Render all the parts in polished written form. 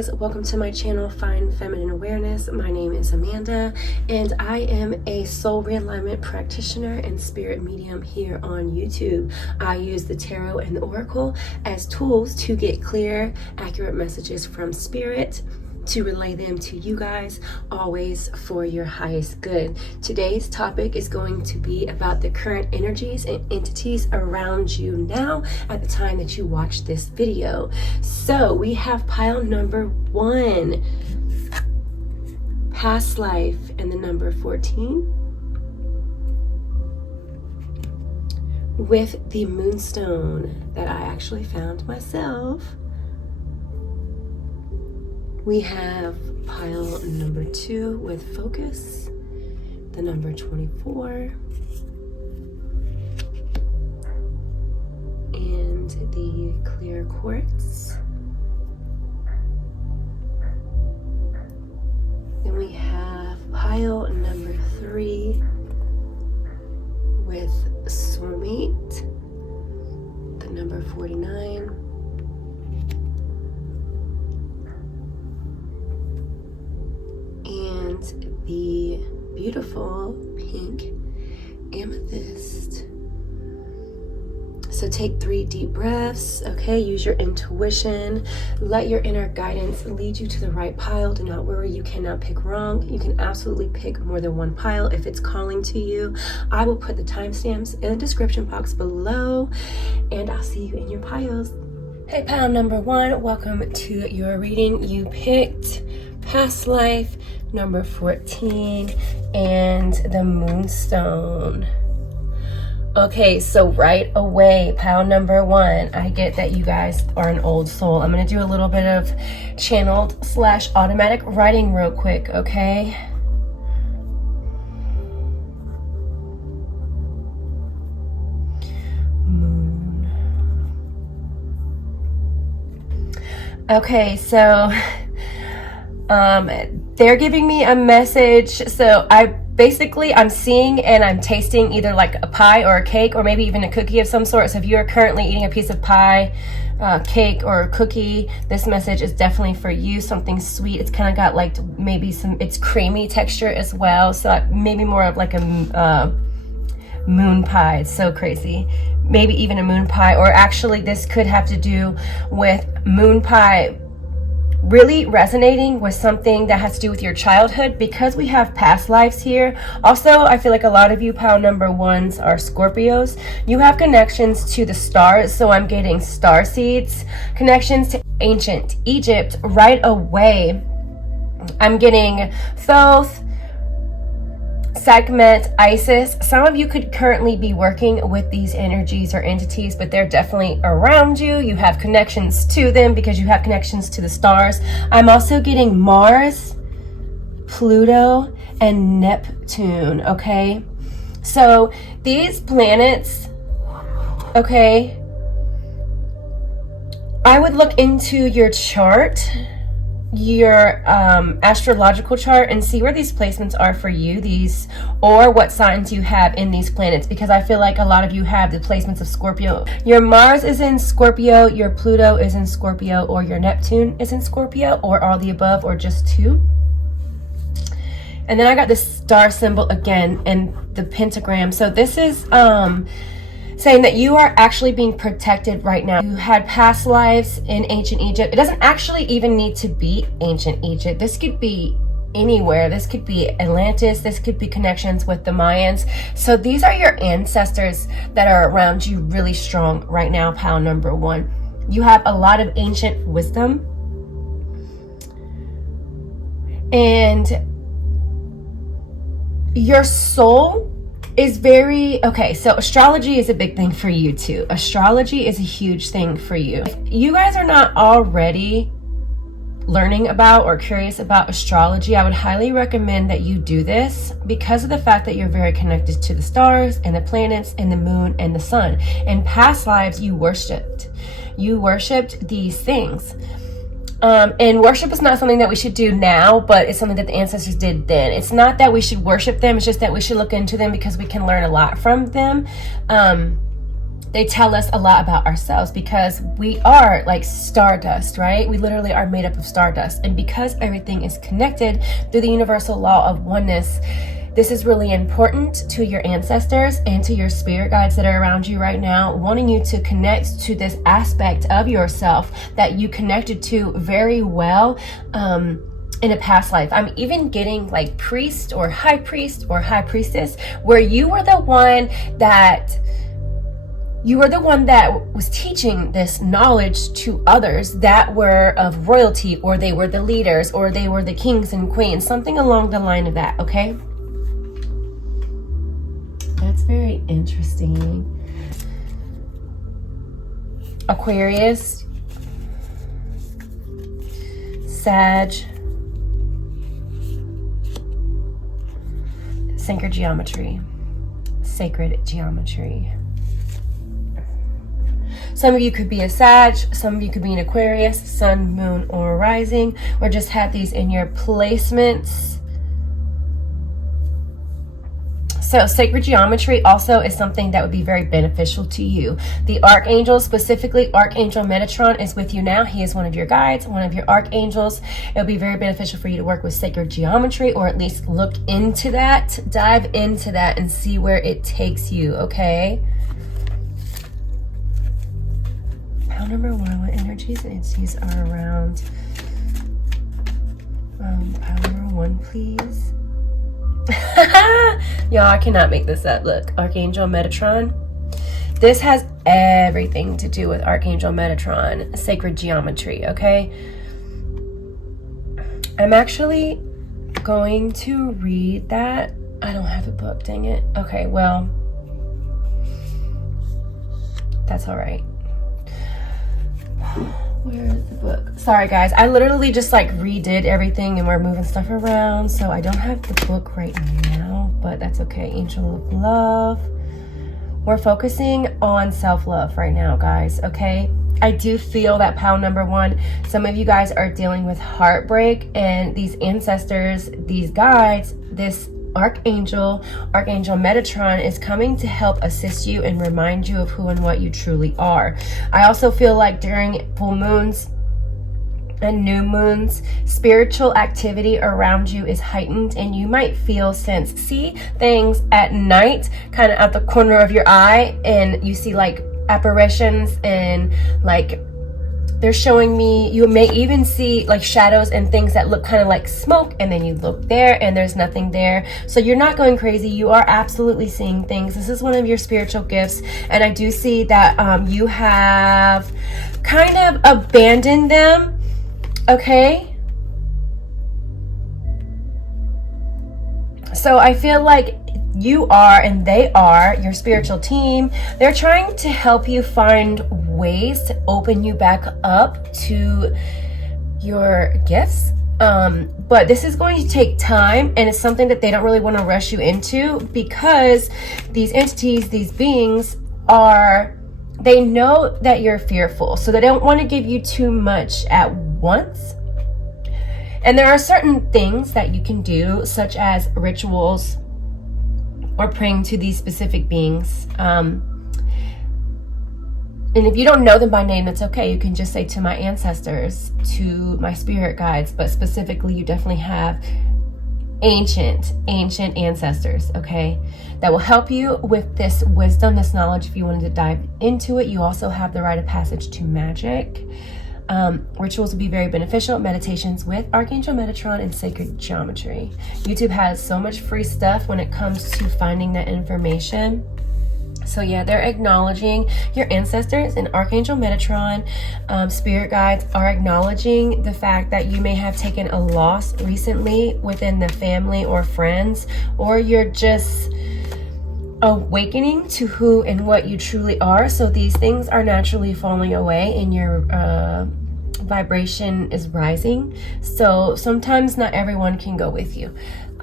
guys, welcome to my channel, Find Feminine Awareness. My name is Amanda and I am a soul realignment practitioner and spirit medium here on YouTube. I use the tarot and the oracle as tools to get clear, accurate messages from spirit, to relay them to you guys, always for your highest good. Today's topic is going to be about the current energies and entities around you now at the time that you watch this video. So we have pile number 1, past life, and the number 14 with the moonstone that I actually found myself. We have pile number 2 with focus, the number 24, and the clear quartz. Then we have pile number 3 with soulmate, the number 49. And the beautiful pink amethyst. So take 3 deep breaths, okay? Use your intuition. Let your inner guidance lead you to the right pile. Do not worry, you cannot pick wrong. You can absolutely pick more than one pile if it's calling to you. I will put the timestamps in the description box below, and I'll see you in your piles. Hey, pile number 1, welcome to your reading. You picked past life, number 14, and the moonstone. Okay, so right away, pile number 1, I get that you guys are an old soul. I'm going to do a little bit of channeled / automatic writing real quick, okay? Moon. Okay, so they're giving me a message. So I'm seeing and I'm tasting either like a pie or a cake or maybe even a cookie of some sort. So if you are currently eating a piece of pie, cake, or a cookie, this message is definitely for you. Something sweet. It's kind of got like maybe it's creamy texture as well. So maybe more of like a moon pie. It's so crazy. Maybe even a moon pie, or actually this could have to do with moon pie really resonating with something that has to do with your childhood, because we have past lives here. Also, I feel like a lot of you pile number 1s are Scorpios. You have connections to the stars, so I'm getting star seeds, connections to ancient Egypt right away. I'm getting Thoth, Sekhmet, Isis. Some of you could currently be working with these energies or entities, but they're definitely around you. You have connections to them because you have connections to the stars. I'm also getting Mars, Pluto, and Neptune, okay? So these planets, okay, I would look into your chart, your astrological chart, and see where these placements are for you, or what signs you have in these planets, because I feel like a lot of you have the placements of Scorpio. Your Mars is in Scorpio, your Pluto is in Scorpio, or your Neptune is in Scorpio, or all the above, or just 2. And then I got the star symbol again and the pentagram. So this is saying that you are actually being protected right now. You had past lives in ancient Egypt. It doesn't actually even need to be ancient Egypt. This could be anywhere. This could be Atlantis. This could be connections with the Mayans. So these are your ancestors that are around you really strong right now, pile number 1. You have a lot of ancient wisdom. And your soul is very, okay, so astrology is a big thing for you too. Astrology is a huge thing for you. If you guys are not already learning about or curious about astrology, I would highly recommend that you do this, because of the fact that you're very connected to the stars and the planets and the moon and the sun. In past lives, you worshipped these things. And worship is not something that we should do now, but it's something that the ancestors did then. It's not that we should worship them, it's just that we should look into them because we can learn a lot from them. they tell us a lot about ourselves, because we are like stardust, right? We literally are made up of stardust. And because everything is connected through the universal law of oneness, this is really important to your ancestors and to your spirit guides that are around you right now, wanting you to connect to this aspect of yourself that you connected to very well in a past life. I'm even getting like priest or high priestess, where you were the one that was teaching this knowledge to others that were of royalty, or they were the leaders, or they were the kings and queens, something along the line of that, okay? That's very interesting. Aquarius, Sag, sacred geometry. Some of you could be a Sag, some of you could be an Aquarius, sun, moon, or rising, or just have these in your placements. So sacred geometry also is something that would be very beneficial to you. The archangel, specifically Archangel Metatron, is with you now. He is one of your guides, one of your archangels. It would be very beneficial for you to work with sacred geometry, or at least look into that, dive into that, and see where it takes you, okay? Pile number 1, what energies and entities are around? Pile number 1, please. Y'all, I cannot make this up. Look, Archangel Metatron. This has everything to do with Archangel Metatron, sacred geometry, okay? I'm actually going to read that. I don't have a book, dang it. Okay, well, that's all right. Where is the book? Sorry guys, I literally just like redid everything and we're moving stuff around, so I don't have the book right now, but that's okay. Angel of Love. We're focusing on self-love right now, guys, okay? I do feel that pile number 1, some of you guys are dealing with heartbreak, and these ancestors, these guides, this Archangel Metatron is coming to help assist you and remind you of who and what you truly are. I also feel like during full moons and new moons, spiritual activity around you is heightened, and you might see things at night, kind of at the corner of your eye, and you see like apparitions, and like they're showing me, you may even see like shadows and things that look kind of like smoke, and then you look there and there's nothing there. So you're not going crazy. You are absolutely seeing things. This is one of your spiritual gifts. And I do see that you have kind of abandoned them. Okay. So I feel like you are, and they are, your spiritual team. They're trying to help you find ways to open you back up to your gifts. But this is going to take time, and it's something that they don't really want to rush you into, because these entities, these beings they know that you're fearful. So they don't want to give you too much at once. And there are certain things that you can do, such as rituals, or praying to these specific beings. And if you don't know them by name, it's okay. You can just say to my ancestors, to my spirit guides, but specifically you definitely have ancient ancestors, okay, that will help you with this wisdom, this knowledge. If you wanted to dive into it, you also have the rite of passage to magic. Rituals will be very beneficial. Meditations with Archangel Metatron and sacred geometry. YouTube has so much free stuff when it comes to finding that information. So yeah, they're acknowledging your ancestors, and Archangel Metatron, spirit guides are acknowledging the fact that you may have taken a loss recently within the family or friends, or you're just awakening to who and what you truly are. So these things are naturally falling away, and your vibration is rising. So sometimes not everyone can go with you.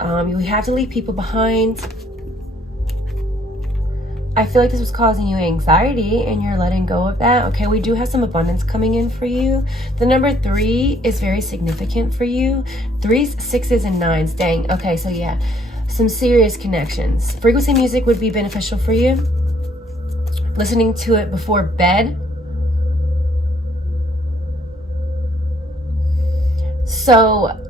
You have to leave people behind. I feel like this was causing you anxiety, and you're letting go of that. Okay, we do have some abundance coming in for you. The number 3 is very significant for you. 3s, 6s, and 9s. Dang. Okay, so yeah, some serious connections. Frequency music would be beneficial for you. listening to it before bed. So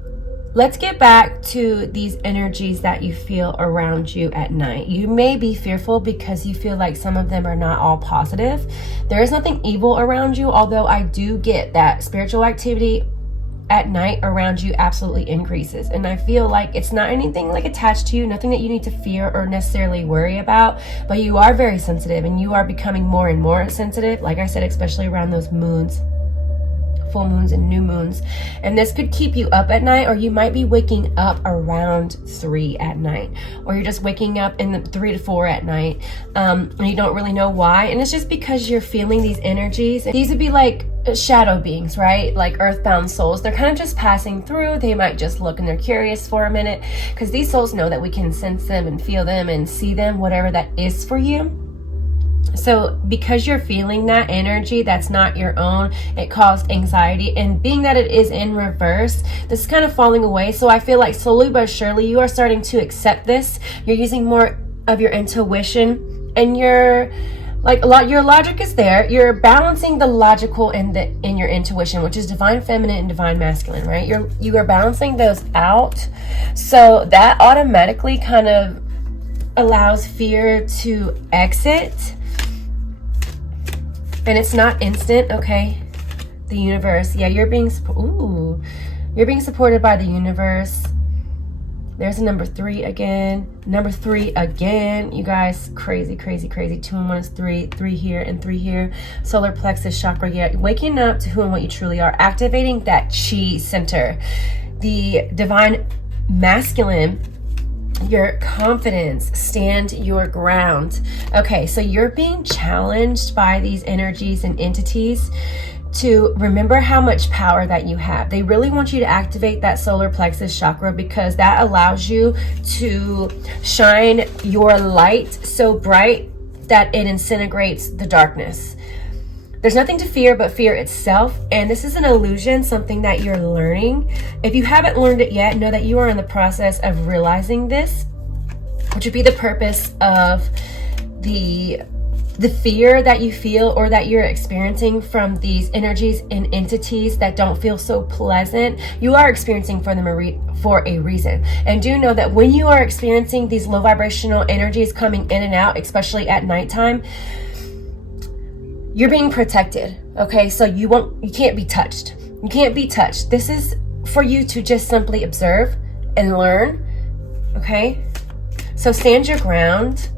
let's get back to these energies that you feel around you at night. You may be fearful because you feel like some of them are not all positive. There is nothing evil around you, although I do get that spiritual activity at night around you absolutely increases. And I feel like it's not anything like attached to you, nothing that you need to fear or necessarily worry about, but you are very sensitive and you are becoming more and more sensitive, like I said, especially around those moons, full moons and new moons. And this could keep you up at night, or you might be waking up around 3 at night, or you're just waking up in the 3 to 4 at night, and you don't really know why. And it's just because you're feeling these energies. These would be like shadow beings, right? Like earthbound souls. They're kind of just passing through. They might just look and they're curious for a minute, because these souls know that we can sense them and feel them and see them, whatever that is for you. So because you're feeling that energy that's not your own, it caused anxiety. And being that it is in reverse, this is kind of falling away. So I feel like slowly but surely you are starting to accept this. You're using more of your intuition, and your logic is there. You're balancing the logical and in your intuition, which is divine feminine and divine masculine, right? You are balancing those out. So that automatically kind of allows fear to exit. And it's not instant, okay? The universe, yeah, you're being supported by the universe. There's a number 3 again. Number 3 again. You guys, crazy, crazy, crazy. 2 and 1 is 3. 3 here and 3 here. Solar plexus chakra, yeah. Waking up to who and what you truly are. Activating that chi center. The divine masculine, your confidence, stand your ground. Okay, so you're being challenged by these energies and entities to remember how much power that you have. They really want you to activate that solar plexus chakra, because that allows you to shine your light so bright that it disintegrates the darkness. There's nothing to fear but fear itself, and this is an illusion, something that you're learning. If you haven't learned it yet, know that you are in the process of realizing this, which would be the purpose of the fear that you feel or that you're experiencing from these energies and entities that don't feel so pleasant. You are experiencing for a reason. And do know that when you are experiencing these low vibrational energies coming in and out, especially at nighttime, you're being protected, okay? So you can't be touched. You can't be touched. This is for you to just simply observe and learn, okay? So stand your ground.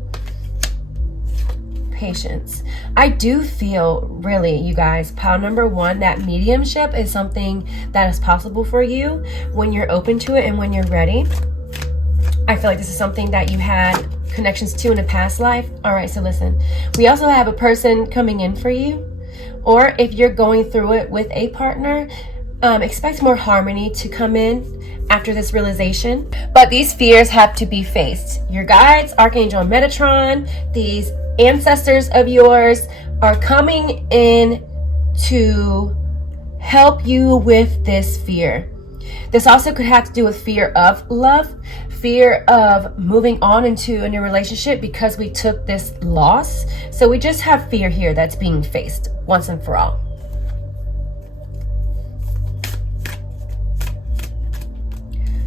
Patience. I do feel, really, you guys, pile number 1, that mediumship is something that is possible for you when you're open to it and when you're ready. I feel like this is something that you had connections to in a past life. All right, so listen, we also have a person coming in for you, or if you're going through it with a partner, expect more harmony to come in after this realization. But these fears have to be faced. Your guides, Archangel Metatron, these ancestors of yours are coming in to help you with this fear. This also could have to do with fear of love, fear of moving on into a new relationship because we took this loss. So we just have fear here that's being faced once and for all.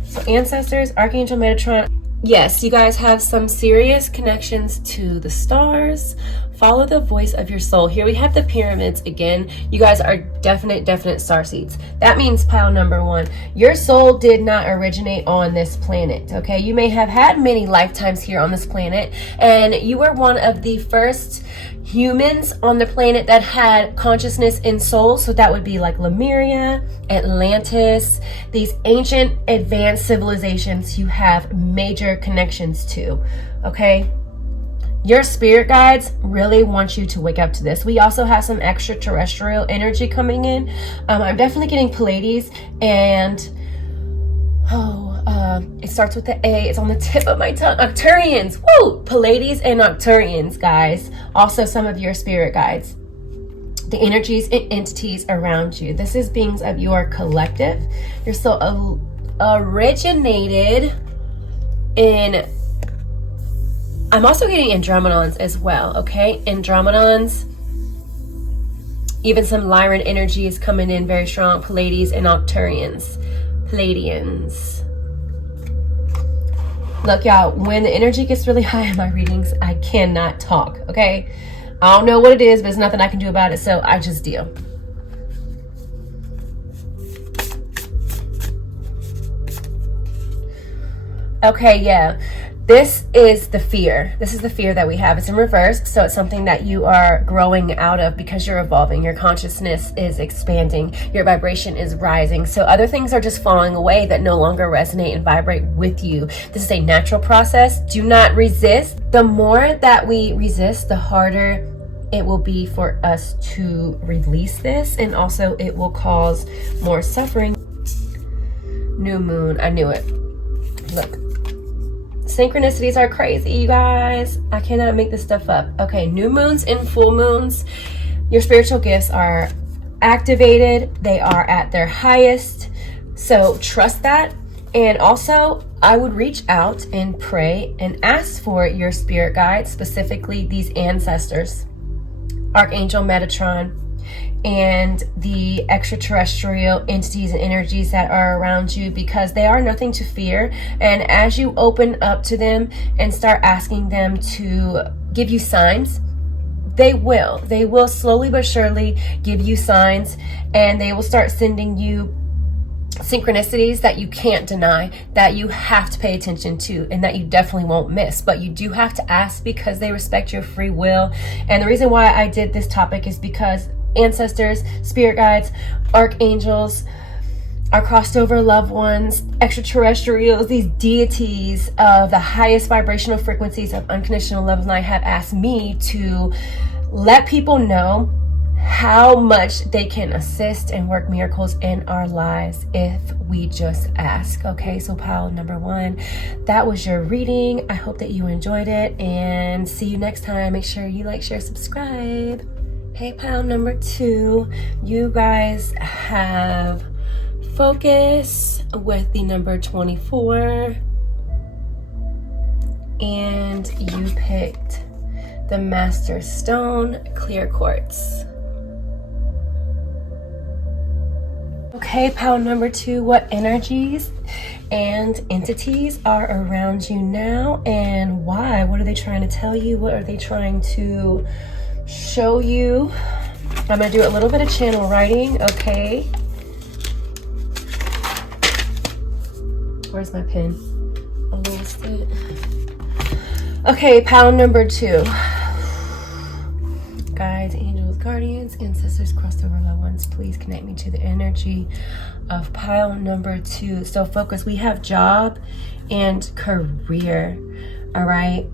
So ancestors, Archangel Metatron. Yes, you guys have some serious connections to the stars. Follow the voice of your soul. Here we have the pyramids again. You guys are definite star seeds. That means pile number 1. Your soul did not originate on this planet, okay? You may have had many lifetimes here on this planet, and you were one of the first humans on the planet that had consciousness and soul. So that would be like Lemuria, Atlantis, these ancient advanced civilizations you have major connections to, okay? Your spirit guides really want you to wake up to this. We also have some extraterrestrial energy coming in. I'm definitely getting Pleiades, and it starts with the A. It's on the tip of my tongue. Arcturians. Woo! Pleiades and Arcturians, guys. Also some of your spirit guides. The energies and entities around you. This is beings of your collective. Your soul originated in I'm also getting Andromedons as well, okay? Andromedons, even some Lyran energy is coming in very strong. Pleiades and Arcturians. Pleiadians. Look, y'all, when the energy gets really high in my readings, I cannot talk, okay? I don't know what it is, but there's nothing I can do about it, so I just deal. Okay, yeah. This is the fear. This is the fear that we have. It's in reverse, so it's something that you are growing out of because you're evolving. Your consciousness is expanding. Your vibration is rising. So other things are just falling away that no longer resonate and vibrate with you. This is a natural process. Do not resist. The more that we resist, the harder it will be for us to release this, and also it will cause more suffering. New moon. I knew it. Look. Synchronicities are crazy, you guys. I cannot make this stuff up. Okay, new moons and full moons, your spiritual gifts are activated. They are at their highest. So trust that. And also, I would reach out and pray and ask for your spirit guides, specifically these ancestors, Archangel Metatron, and the extraterrestrial entities and energies that are around you, because they are nothing to fear. And as you open up to them and start asking them to give you signs, they will slowly but surely give you signs, and they will start sending you synchronicities that you can't deny, that you have to pay attention to, and that you definitely won't miss. But you do have to ask, because they respect your free will. And the reason why I did this topic is because ancestors, spirit guides, archangels, our crossed over loved ones, extraterrestrials, these deities of the highest vibrational frequencies of unconditional love and light have asked me to let people know how much they can assist and work miracles in our lives if we just ask. Okay, so pile number 1, that was your reading. I hope that you enjoyed it, and see you next time. Make sure you like, share, subscribe. Hey, pile number 2, you guys have focus with the number 24, and you picked the Master Stone Clear Quartz. Okay, pile number 2, what energies and entities are around you now, and why? What are they trying to tell you? What are they trying to show you? I'm going to do a little bit of channel writing, okay? Where's my pen? I lost it. Okay, pile number 2. Guides, angels, guardians, ancestors, crossed over loved ones, please connect me to the energy of pile number 2. So focus, we have job and career. All right.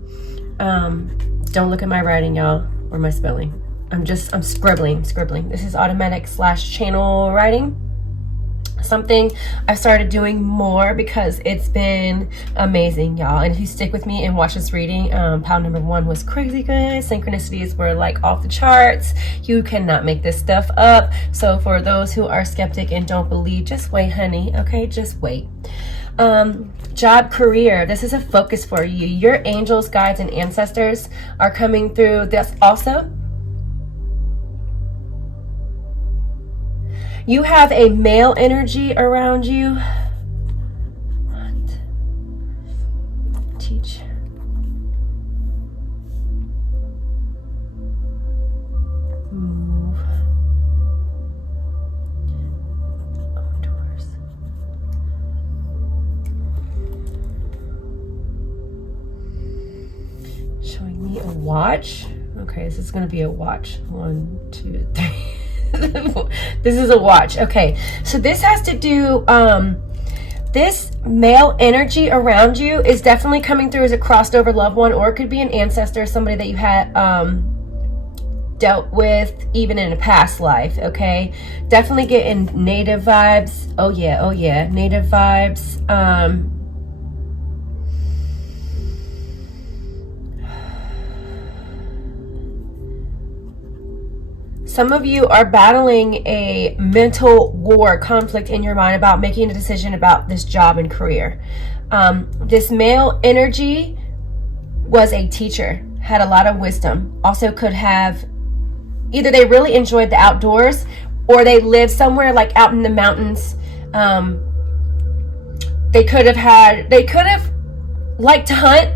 Don't look at my writing, y'all, or my spelling. I'm scribbling. This is automatic / channel writing. Something I started doing more because it's been amazing, y'all. And if you stick with me and watch this reading, pile number 1 was crazy good. Synchronicities were like off the charts. You cannot make this stuff up. So for those who are skeptic and don't believe, just wait, honey. Okay, just wait. Job, career, this is a focus for you. Your angels, guides, and ancestors are coming through this also. You have a male energy around you. What? Teach. Move. Outdoors. Showing me a watch. Okay, this is going to be a watch. 1, 2, 3. This is a watch. Okay, so this has to do, this male energy around you is definitely coming through as a crossed over loved one, or it could be an ancestor, somebody that you had dealt with even in a past life. Okay, definitely getting native vibes. Oh yeah, native vibes. Some of you are battling a mental war conflict in your mind about making a decision about this job and career. This male energy was a teacher, had a lot of wisdom. Also could have, either they really enjoyed the outdoors, or they lived somewhere like out in the mountains. They could have liked to hunt,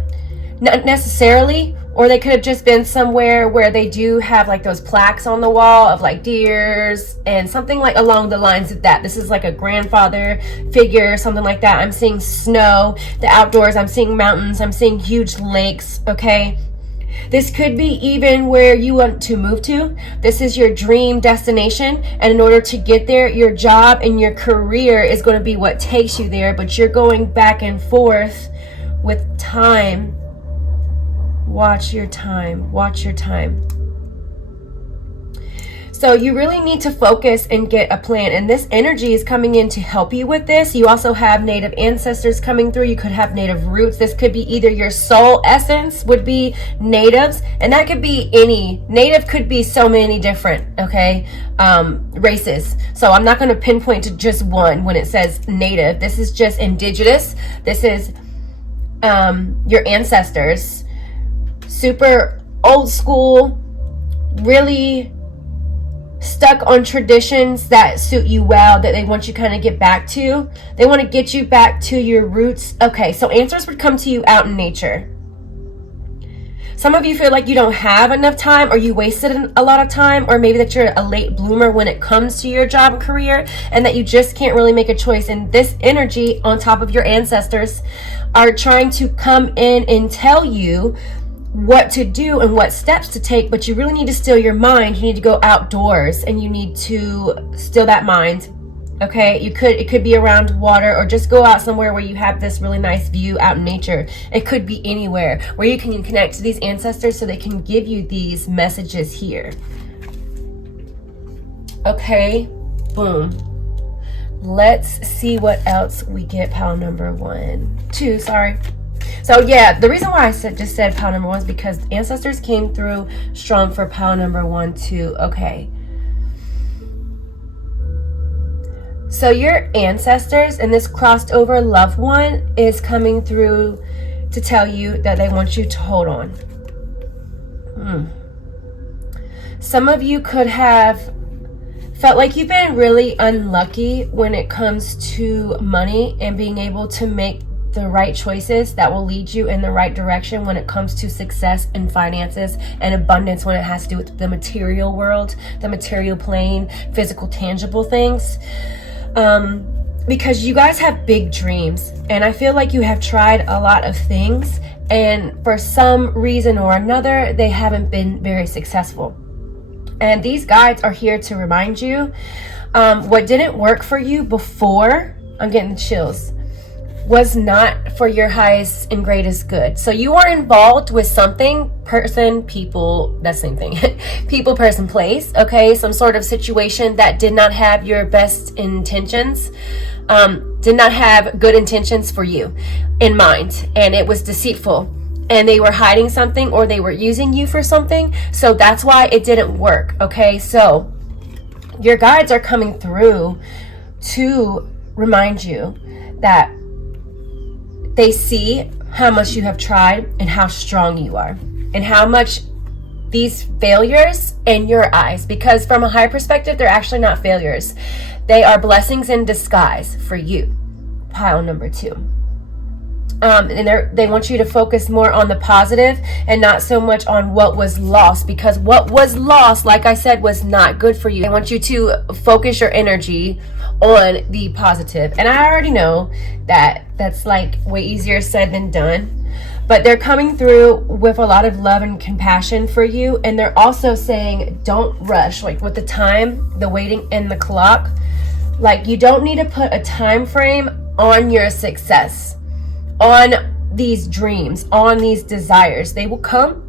not necessarily, or they could have just been somewhere where they do have like those plaques on the wall of like deers and something like along the lines of that. This is like a grandfather figure, something like that. I'm seeing snow, the outdoors, I'm seeing mountains, I'm seeing huge lakes, okay? This could be even where you want to move to. This is your dream destination, and in order to get there, your job and your career is going to be what takes you there, but you're going back and forth with time. Watch your time. Watch your time. So you really need to focus and get a plan. And this energy is coming in to help you with this. You also have native ancestors coming through. You could have native roots. This could be either your soul essence would be natives. And that could be any. Native could be so many different, okay, races. So I'm not going to pinpoint to just one when it says native. This is just indigenous. This is your ancestors. Super old school, really stuck on traditions that suit you well, that they want you kind of get back to. They want to get you back to your roots. Okay, so answers would come to you out in nature. Some of you feel like you don't have enough time, or you wasted a lot of time, or maybe that you're a late bloomer when it comes to your job and career, and that you just can't really make a choice. And this energy on top of your ancestors are trying to come in and tell you what to do and what steps to take, but you really need to still your mind. You need to go outdoors and you need to still that mind. Okay, it could be around water, or just go out somewhere where you have this really nice view out in nature. It could be anywhere where you can connect to these ancestors so they can give you these messages here. Okay, boom. Let's see what else we get. Pile number 2, sorry. So yeah, the reason why I just said pile number 1 is because ancestors came through strong for pile number 1 too. Okay. So your ancestors and this crossed over loved one is coming through to tell you that they want you to hold on. Some of you could have felt like you've been really unlucky when it comes to money and being able to make the right choices that will lead you in the right direction when it comes to success and finances and abundance, when it has to do with the material world, the material plane, physical, tangible things. Because you guys have big dreams, and I feel like you have tried a lot of things, and for some reason or another, they haven't been very successful. And these guides are here to remind you, what didn't work for you before, I'm getting the chills, was not for your highest and greatest good. So you are involved with something, person, people, that same thing, people, person, place, okay? Some sort of situation that did not have your best intentions, did not have good intentions for you in mind, and it was deceitful, and they were hiding something, or they were using you for something, so that's why it didn't work, okay? So your guides are coming through to remind you that they see how much you have tried and how strong you are, and how much these failures in your eyes, because from a higher perspective, they're actually not failures. They are blessings in disguise for you. Pile number 2. And they want you to focus more on the positive and not so much on what was lost, because what was lost, like I said, was not good for you. They want you to focus your energy on the positive. And I already know that that's like way easier said than done, but they're coming through with a lot of love and compassion for you. And they're also saying, don't rush, like with the time, the waiting, and the clock. Like, you don't need to put a time frame on your success, on these dreams, on these desires. They will come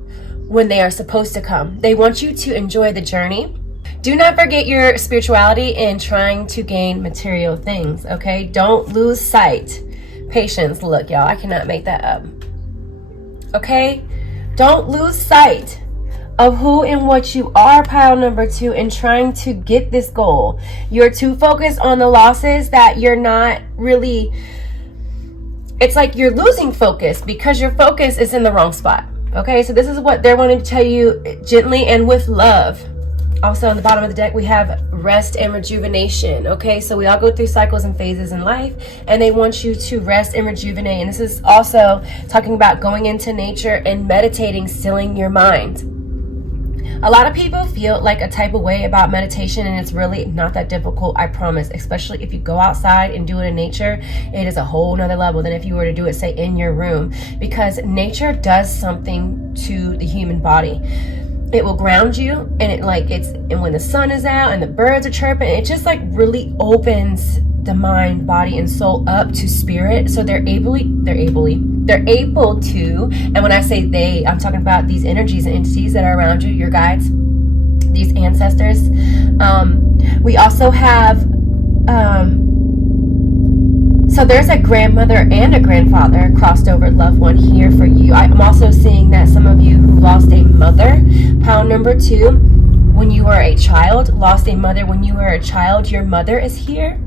when they are supposed to come. They want you to enjoy the journey. Do not forget your spirituality in trying to gain material things, okay? Don't lose sight. Patience. Look, y'all, I cannot make that up. Okay? Don't lose sight of who and what you are, pile number 2, in trying to get this goal. You're too focused on the losses that you're not really... It's like you're losing focus because your focus is in the wrong spot. Okay, so this is what they're wanting to tell you gently and with love. Also on the bottom of the deck, we have rest and rejuvenation. Okay, so we all go through cycles and phases in life, and they want you to rest and rejuvenate. And this is also talking about going into nature and meditating, stilling your mind. A lot of people feel like a type of way about meditation, and it's really not that difficult, I promise. Especially if you go outside and do it in nature, it is a whole nother level than if you were to do it, say, in your room. Because nature does something to the human body. It will ground you, and when the sun is out and the birds are chirping, it just like really opens the mind, body, and soul up to spirit. So they're able to, and when I say they, I'm talking about these energies and entities that are around you, your guides, these ancestors. We also have, so there's a grandmother and a grandfather crossed over loved one here for you. I'm also seeing that some of you who lost a mother, pile number 2, when you were a child, lost a mother when you were a child, your mother is here.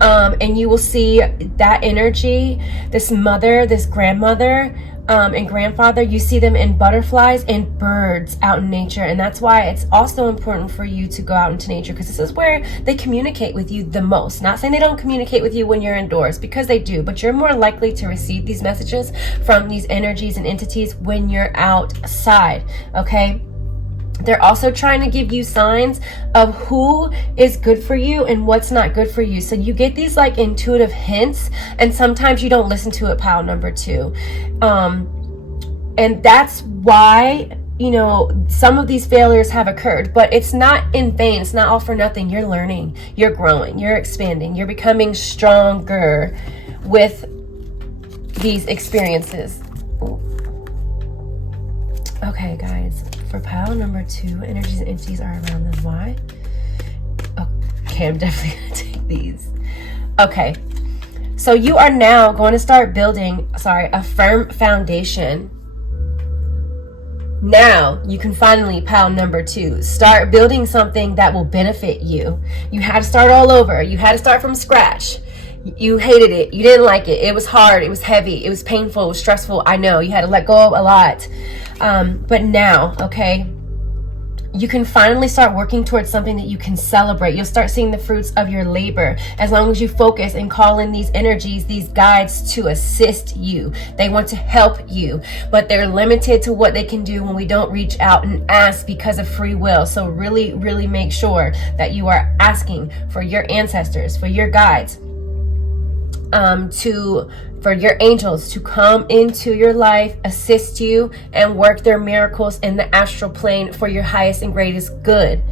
And you will see that energy, this mother, this grandmother, and grandfather, you see them in butterflies and birds out in nature. And that's why it's also important for you to go out into nature, because this is where they communicate with you the most. Not saying they don't communicate with you when you're indoors, because they do, but you're more likely to receive these messages from these energies and entities when you're outside. Okay, they're also trying to give you signs of who is good for you and what's not good for you. So you get these like intuitive hints, and sometimes you don't listen to it, pile number 2. And that's why, you know, some of these failures have occurred, but it's not in vain. It's not all for nothing. You're learning, you're growing, you're expanding, you're becoming stronger with these experiences. Okay, guys. For pile number 2, energies and entities are around them. Why? Okay, I'm definitely going to take these. Okay, so you are now going to start building, a firm foundation. Now you can finally, pile number 2, start building something that will benefit you. You had to start all over. You had to start from scratch. You hated it. You didn't like it. It was hard. It was heavy. It was painful. It was stressful. I know. You had to let go of a lot. But now, okay, you can finally start working towards something that you can celebrate. You'll start seeing the fruits of your labor as long as you focus and call in these energies, these guides to assist you. They want to help you, but they're limited to what they can do when we don't reach out and ask because of free will. So really, really make sure that you are asking for your ancestors, for your guides, for your angels to come into your life, assist you, and work their miracles in the astral plane for your highest and greatest good.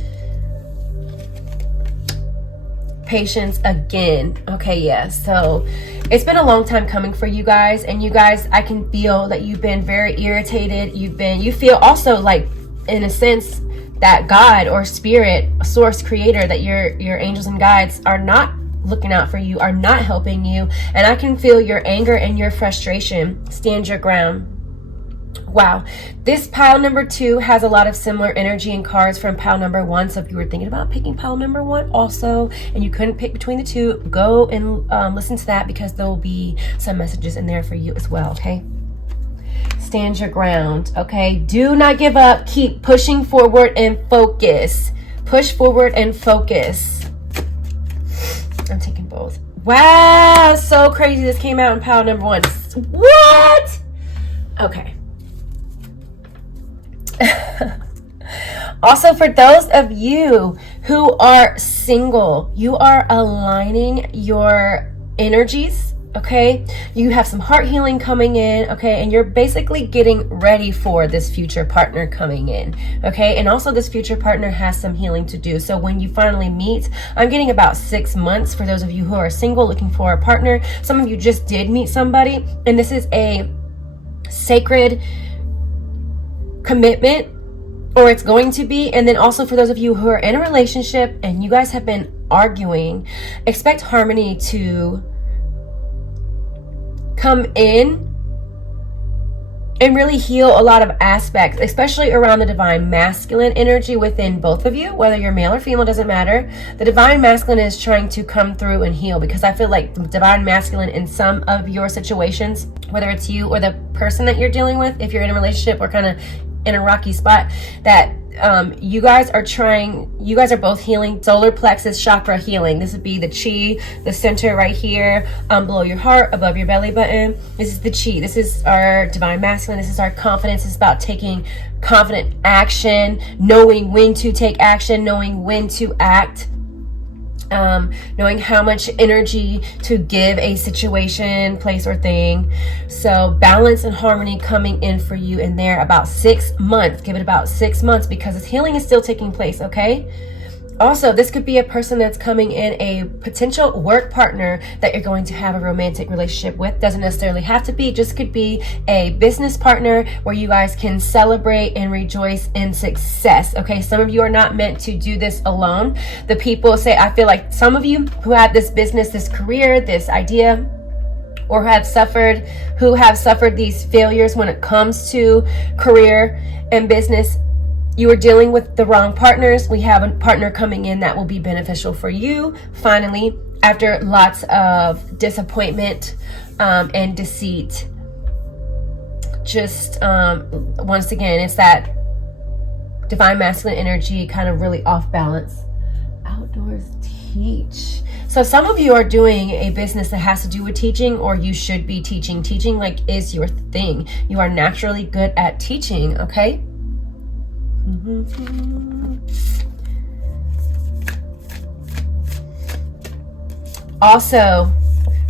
Patience again. Okay, yeah. So it's been a long time coming for you guys, and you guys, I can feel that you've been very irritated. You feel also like, in a sense, that God or spirit, source, creator, that your angels and guides are not looking out for you, are not helping you. And I can feel your anger and your frustration. Stand your ground. Wow, this pile number 2 has a lot of similar energy and cards from pile number 1. So if you were thinking about picking pile number 1 also, and you couldn't pick between the 2, go and listen to that, because there will be some messages in there for you as well. Okay, stand your ground. Okay, do not give up. Keep pushing forward and focus. Push forward and focus. I'm taking both. Wow, so crazy. This came out in pile number 1. What? Okay. Also, for those of you who are single, you are aligning your energies. Okay, you have some heart healing coming in. Okay, and you're basically getting ready for this future partner coming in. Okay, and also this future partner has some healing to do. So when you finally meet, I'm getting about 6 months for those of you who are single looking for a partner. Some of you just did meet somebody, and this is a sacred commitment, or it's going to be. And then also for those of you who are in a relationship and you guys have been arguing, expect harmony to come in and really heal a lot of aspects, especially around the divine masculine energy within both of you, whether you're male or female, doesn't matter. The divine masculine is trying to come through and heal, because I feel like the divine masculine in some of your situations, whether it's you or the person that you're dealing with, if you're in a relationship or kind of in a rocky spot, that you guys are both healing solar plexus chakra healing. This would be the chi, the center right here, below your heart, above your belly button. This is the chi. This is our divine masculine. This is our confidence. It's about taking confident action, knowing when to take action, knowing when to act. Knowing how much energy to give a situation, place, or thing. So balance and harmony coming in for you in there about 6 months. Give it about 6 months, because this healing is still taking place, okay? Also, this could be a person that's coming in, a potential work partner that you're going to have a romantic relationship with. Doesn't necessarily have to be, just could be a business partner where you guys can celebrate and rejoice in success. Okay, some of you are not meant to do this alone. The people say, I feel like some of you who have this business, this career, this idea, or who have suffered these failures when it comes to career and business, you are dealing with the wrong partners. We have a partner coming in that will be beneficial for you, finally, after lots of disappointment and deceit. Just once again, it's that divine masculine energy kind of really off balance. Outdoors teach. So some of you are doing a business that has to do with teaching, or you should be teaching. Teaching is your thing. You are naturally good at teaching, okay? Also,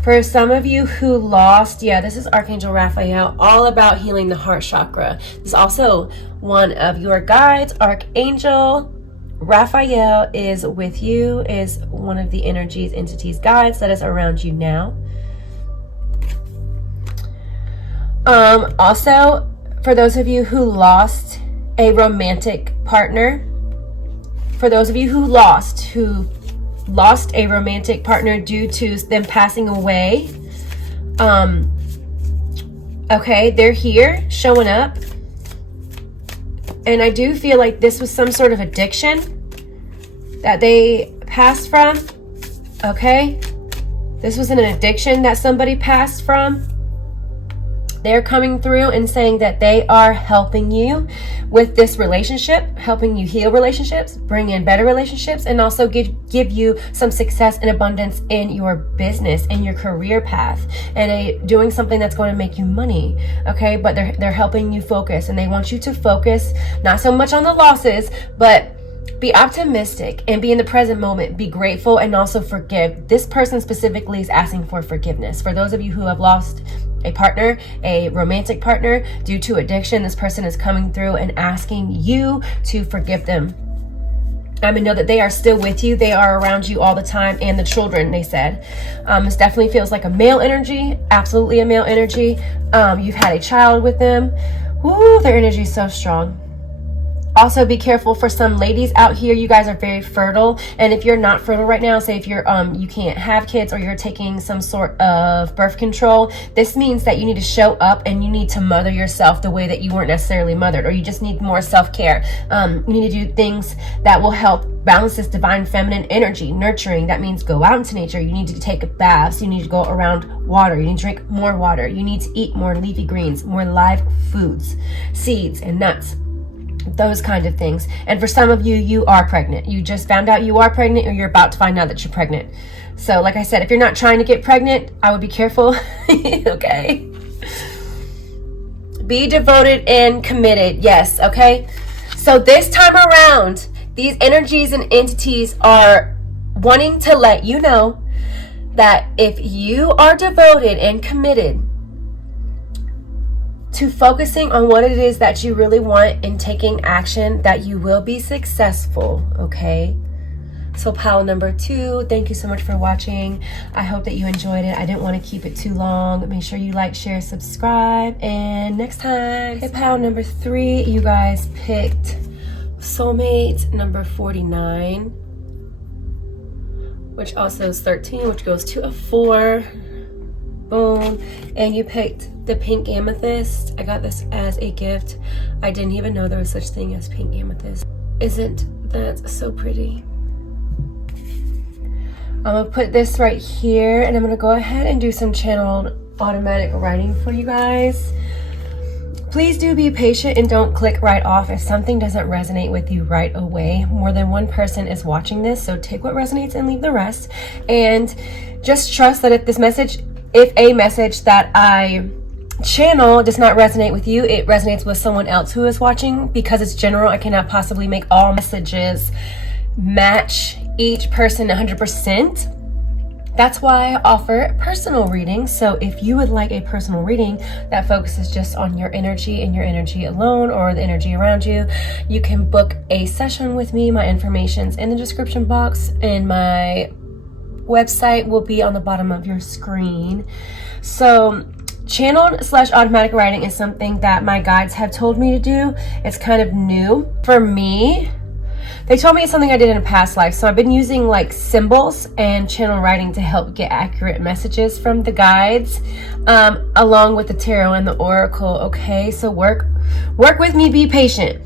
for some of you who lost, this is Archangel Raphael, all about healing the heart chakra. This is also one of your guides. Archangel Raphael is with you, is one of the energies, entities, guides that is around you now. Also, for those of you who lost a romantic partner, for those of you who lost a romantic partner due to them passing away, okay, they're here showing up, and I do feel like this was some sort of addiction that they passed from. Okay, this was an addiction that somebody passed from. They're coming through and saying that they are helping you with this relationship, helping you heal relationships, bring in better relationships, and also give you some success and abundance in your business, in your career path, and doing something that's going to make you money. Okay, but they're helping you focus, and they want you to focus not so much on the losses, but be optimistic and be in the present moment. Be grateful and also forgive. This person specifically is asking for forgiveness. For those of you who have lost a partner, a romantic partner, due to addiction, this person is coming through and asking you to forgive them. I mean, know that they are still with you. They are around you all the time, and the children, they said. This definitely feels like a male energy, absolutely a male energy. You've had a child with them. Woo, their energy is so strong. Also, be careful for some ladies out here. You guys are very fertile, and if you're not fertile right now, say if you're you can't have kids, or you're taking some sort of birth control, this means that you need to show up and you need to mother yourself the way that you weren't necessarily mothered, or you just need more self-care. You need to do things that will help balance this divine feminine energy. Nurturing, that means go out into nature. You need to take baths. You need to go around water. You need to drink more water. You need to eat more leafy greens, more live foods, seeds and nuts, those kind of things. And for some of you, you are pregnant. You just found out you are pregnant, or you're about to find out that you're pregnant. So like I said, if you're not trying to get pregnant, I would be careful. Okay, be devoted and committed. Yes. Okay, so this time around, these energies and entities are wanting to let you know that if you are devoted and committed to focusing on what it is that you really want and taking action, that you will be successful. Okay, so pile number 2, thank you so much for watching. I hope that you enjoyed it. I didn't want to keep it too long. Make sure you like, share, subscribe, and next time. Okay, pile number 3, you guys picked soulmate number 49, which also is 13, which goes to a 4. Boom. And you picked the pink amethyst. I got this as a gift. I didn't even know there was such thing as pink amethyst. Isn't that so pretty? I'm gonna put this right here, and I'm gonna go ahead and do some channeled automatic writing for you guys. Please do be patient and don't click right off if something doesn't resonate with you right away. More than one person is watching this, so take what resonates and leave the rest. And just trust that if a message that I channel does not resonate with you, it resonates with someone else who is watching. Because it's general, I cannot possibly make all messages match each person 100%. That's why I offer personal readings. So if you would like a personal reading that focuses just on your energy and your energy alone, or the energy around you, you can book a session with me. My information's in the description box, and my website will be on the bottom of your screen. So channeled / automatic writing is something that my guides have told me to do. It's kind of new for me. They told me it's something I did in a past life. So I've been using like symbols and channel writing to help get accurate messages from the guides, along with the tarot and the oracle. Okay, so work with me, be patient.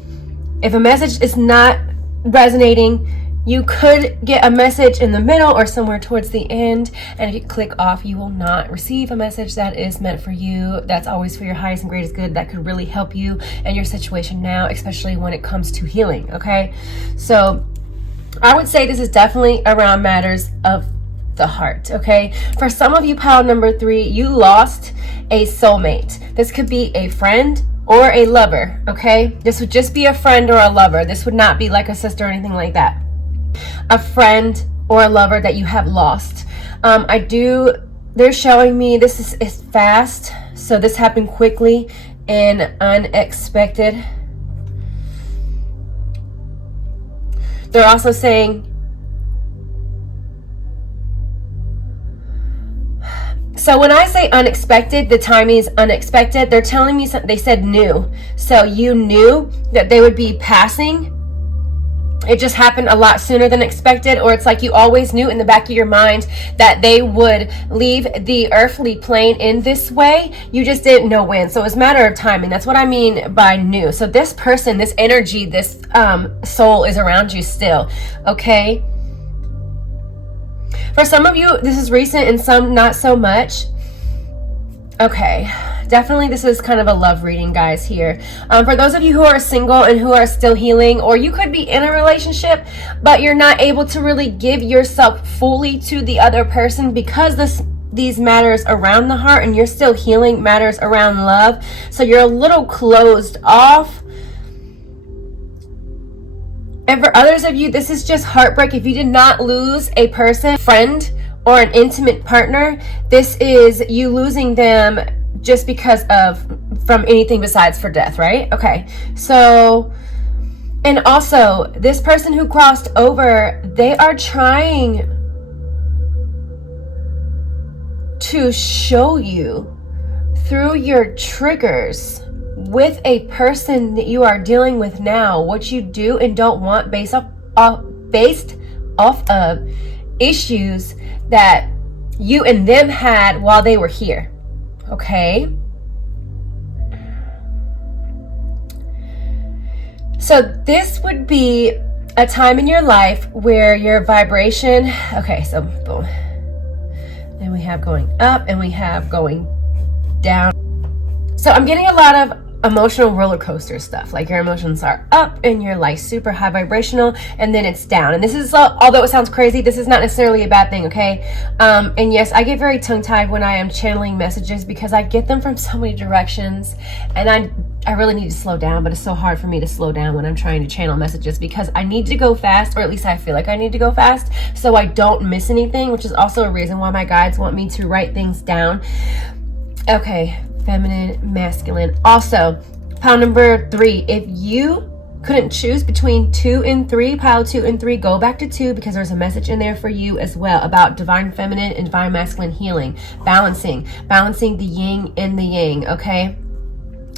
If a message is not resonating, you could get a message in the middle or somewhere towards the end, and if you click off, you will not receive a message that is meant for you. That's always for your highest and greatest good. That could really help you and your situation now, especially when it comes to healing, okay? So I would say this is definitely around matters of the heart, okay? For some of you, pile number 3, you lost a soulmate. This could be a friend or a lover, okay? This would just be a friend or a lover. This would not be like a sister or anything like that. A friend or a lover that you have lost. They're showing me this is fast, so this happened quickly and unexpected. They're also saying, so when I say unexpected, the timing is unexpected. They're telling me something. They said new, so you knew that they would be passing. It just happened a lot sooner than expected, or it's like you always knew in the back of your mind that they would leave the earthly plane in this way. You just didn't know when. So it's a matter of timing. That's what I mean by new. So this person, this energy, this soul is around you still, okay? For some of you, this is recent, and some not so much. Okay, definitely this is kind of a love reading, guys, here. For those of you who are single and who are still healing, or you could be in a relationship, but you're not able to really give yourself fully to the other person because these matters around the heart, and you're still healing matters around love. So you're a little closed off. And for others of you, this is just heartbreak. If you did not lose a person, friend, or an intimate partner, this is you losing them just because from anything besides for death, right? Okay, so, and also this person who crossed over, they are trying to show you through your triggers with a person that you are dealing with now, what you do and don't want based off of issues that you and them had while they were here, okay? So this would be a time in your life where your vibration, okay, so boom. Then we have going up and we have going down. So I'm getting a lot of emotional roller coaster stuff, like your emotions are up and you're like super high vibrational, and then it's down. And this is, although it sounds crazy, this is not necessarily a bad thing, okay? And yes, I get very tongue-tied when I am channeling messages because I get them from so many directions, and I really need to slow down, but it's so hard for me to slow down when I'm trying to channel messages because I need to go fast, or at least I feel like I need to go fast so I don't miss anything, which is also a reason why my guides want me to write things down. Okay, feminine, masculine. Also, pile number 3, if you couldn't choose between 2 and 3, pile 2 and 3, go back to 2 because there's a message in there for you as well about divine feminine and divine masculine healing, balancing the yin and the yang, okay?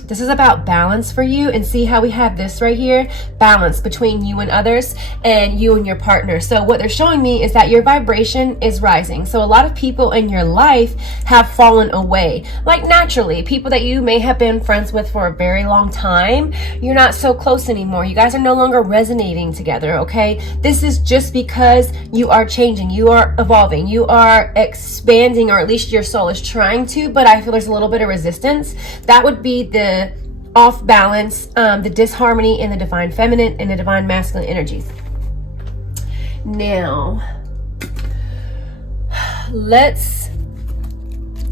This is about balance for you. And see how we have this right here? Balance between you and others and you and your partner. So what they're showing me is that your vibration is rising. So a lot of people in your life have fallen away. Like naturally, people that you may have been friends with for a very long time, you're not so close anymore. You guys are no longer resonating together, okay? This is just because you are changing. You are evolving. You are expanding, or at least your soul is trying to, but I feel there's a little bit of resistance. That would be the off balance, the disharmony in the divine feminine and the divine masculine energies. Now, let's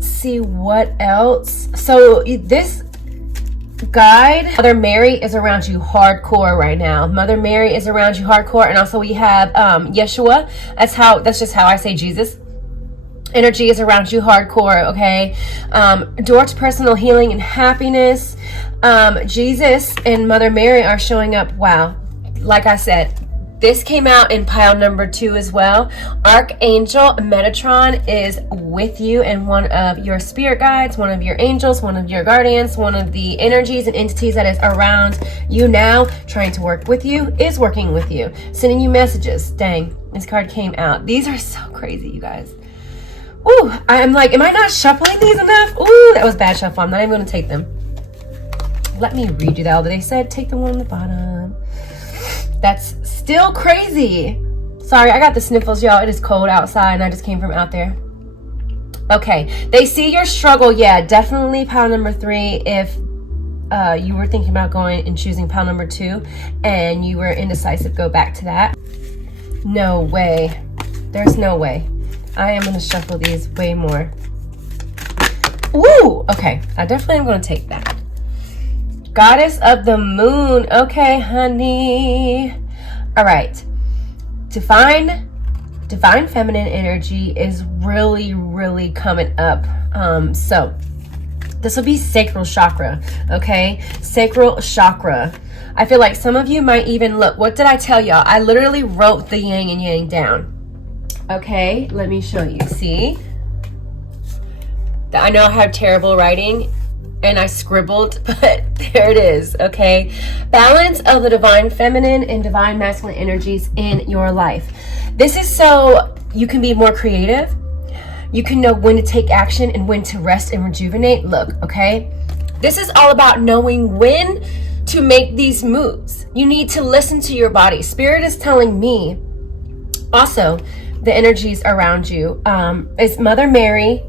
see what else. So this guide, Mother Mary is around you hardcore right now. Mother Mary is around you hardcore. And also we have Yeshua. That's just how I say Jesus. Energy is around you hardcore, okay? Door to personal healing and happiness. Jesus and Mother Mary are showing up. Wow. Like I said, this came out in pile number 2 as well. Archangel Metatron is with you, and one of your spirit guides, one of your angels, one of your guardians, one of the energies and entities that is around you now, trying to work with you, is working with you, sending you messages. Dang, this card came out. These are so crazy, you guys. Ooh, I'm like, am I not shuffling these enough? Ooh, that was bad shuffle. I'm not even going to take them. Let me read you that. They said take the one on the bottom. That's still crazy. Sorry, I got the sniffles, y'all. It is cold outside, and I just came from out there. Okay, they see your struggle. Yeah, definitely pile number 3. If you were thinking about going and choosing pile number 2, and you were indecisive, go back to that. No way. There's no way. I am going to shuffle these way more. Ooh, okay. I definitely am going to take that. Goddess of the Moon. Okay, honey. All right. Divine feminine energy is really, really coming up. So this will be sacral chakra, okay? Sacral chakra. I feel like some of you might even look. What did I tell y'all? I literally wrote the yin and yang down. Okay, let me show you. See? I know I have terrible writing and I scribbled, but there it is, okay? Balance of the divine feminine and divine masculine energies in your life. This is so you can be more creative. You can know when to take action and when to rest and rejuvenate. Look, okay? This is all about knowing when to make these moves. You need to listen to your body. Spirit is telling me also the energies around you. It's Mother Mary.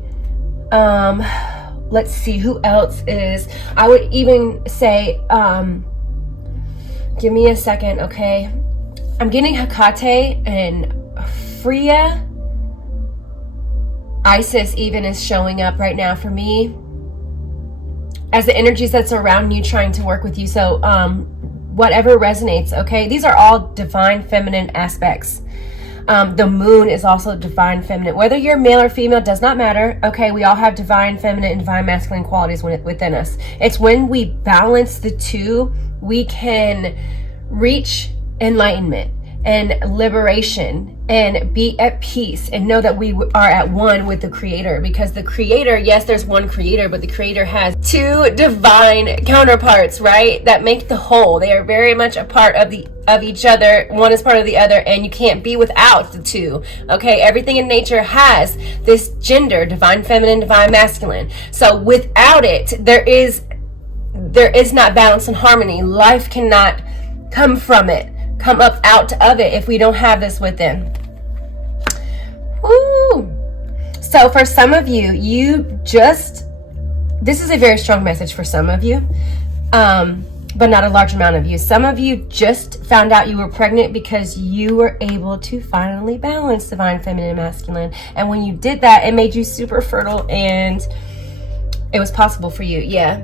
Let's see who else is. I would even say, give me a second, okay? I'm getting Hecate and Freya. Isis even is showing up right now for me as the energies that's around you trying to work with you. So whatever resonates, okay? These are all divine feminine aspects. The moon is also divine feminine. Whether you're male or female does not matter. Okay, we all have divine feminine and divine masculine qualities within us. It's when we balance the two, we can reach enlightenment and liberation and be at peace and know that we are at one with the creator, because the creator, yes, there's one creator, but the creator has two divine counterparts, right, that make the whole. They are very much a part of each other. One is part of the other, and you can't be without the two. Okay, everything in nature has this gender, divine feminine, divine masculine. So without it, there is not balance and harmony. Life cannot come from it, come up out of it, if we don't have this within. Woo! So for some of you, this is a very strong message for some of you, but not a large amount of you. Some of you just found out you were pregnant because you were able to finally balance divine feminine and masculine. And when you did that, it made you super fertile and it was possible for you. Yeah.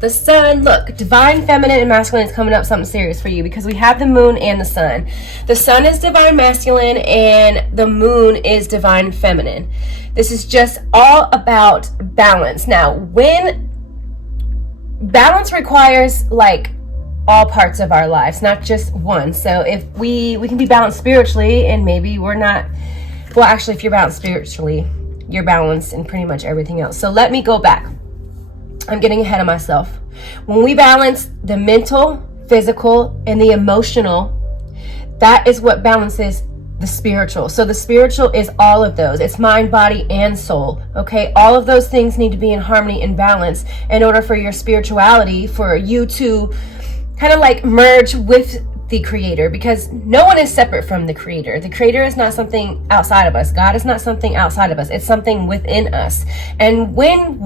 The sun, look, divine feminine and masculine is coming up something serious for you, because we have the moon and the sun. The sun is divine masculine and the moon is divine feminine. This is just all about balance. Now, when balance requires like all parts of our lives, not just one. So if we can be balanced spiritually, and maybe we're not, well, actually, if you're balanced spiritually, you're balanced in pretty much everything else. So let me go back. I'm getting ahead of myself. When we balance the mental, physical, and the emotional, that is what balances the spiritual. So the spiritual is all of those. It's mind, body, and soul. Okay, all of those things need to be in harmony and balance in order for your spirituality, for you to kind of like merge with the creator, because no one is separate from the creator. The creator is not something outside of us. God is not something outside of us. It's something within us. And when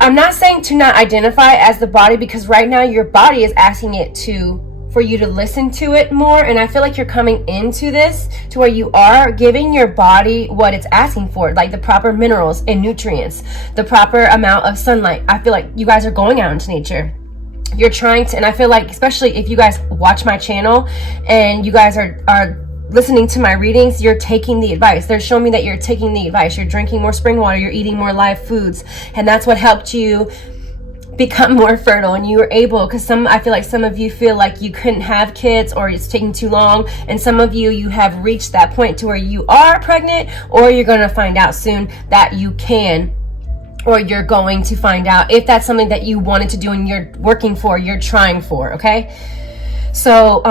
I'm not saying to not identify as the body, because right now your body is asking it for you to listen to it more. And I feel like you're coming into this to where you are giving your body what it's asking for, like the proper minerals and nutrients, the proper amount of sunlight. I feel like you guys are going out into nature. You're trying to, and I feel like, especially if you guys watch my channel and you guys are listening to my readings, you're taking the advice. They're showing me that you're taking the advice. You're drinking more spring water. You're eating more live foods. And that's what helped you become more fertile. And you were able, because I feel like some of you feel like you couldn't have kids or it's taking too long. And some of you have reached that point to where you are pregnant, or you're going to find out soon that you can, or you're going to find out if that's something that you wanted to do and you're working for, you're trying for, okay? So